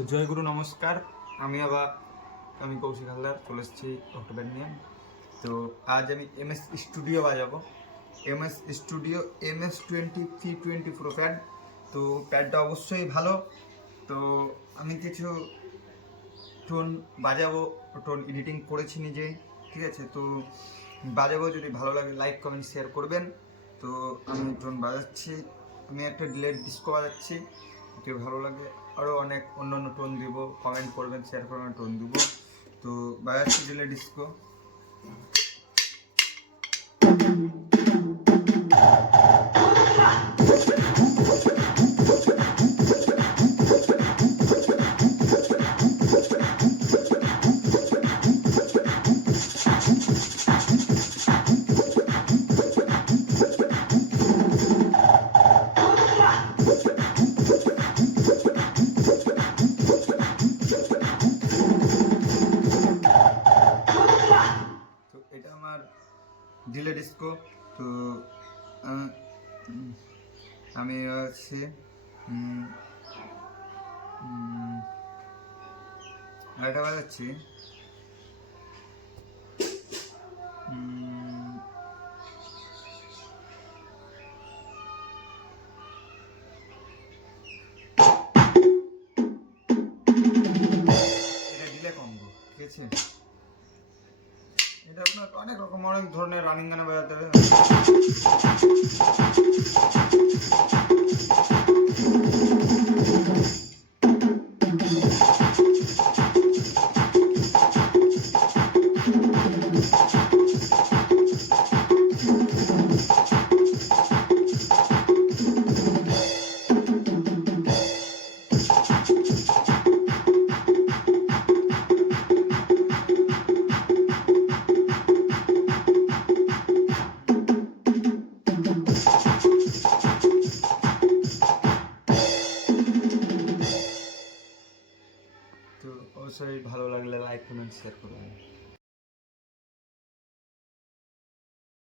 তো জয়গুরু নমস্কার। আমি কৌশিক হালদার চলে এসেছি অক্টোবর নিয়ে। তো আজ আমি MS স্টুডিও বাজাবো। MS studio MS-20 320 pro pad. তো প্যাডটা অবশ্যই ভালো। তো আমি কিছু টোন বাজাবো, টোন এডিটিং করেছি নিজে, ঠিক আছে? তো বাজাবো, যদি ভালো লাগে লাইক কমেন্ট শেয়ার করবেন। তো আমি টোন বাজাচ্ছি, আমি একটা ডিলেট ডিস্কো বাজাচ্ছি, যদি ভালো লাগে আরও অনেক অন্য অন্য টোন দিব, কমেন্ট করবেন, শেয়ার করবেন, টোন দিব। তো বাজাচ্ছি ডিলেট ডিস্কো। তো এটা আমার ডিলে ডিস্কো। তো আমি হচ্ছে আরেকটা বাজাচ্ছি। এটা ডিলে কম্বো, ঠিক আছে? এটা আপনার অনেক ধরনের রানিং গানে বাজাতে হবে। তো অবশ্যই ভালো লাগলে লাইক কমেন্ট শেয়ার করবেন।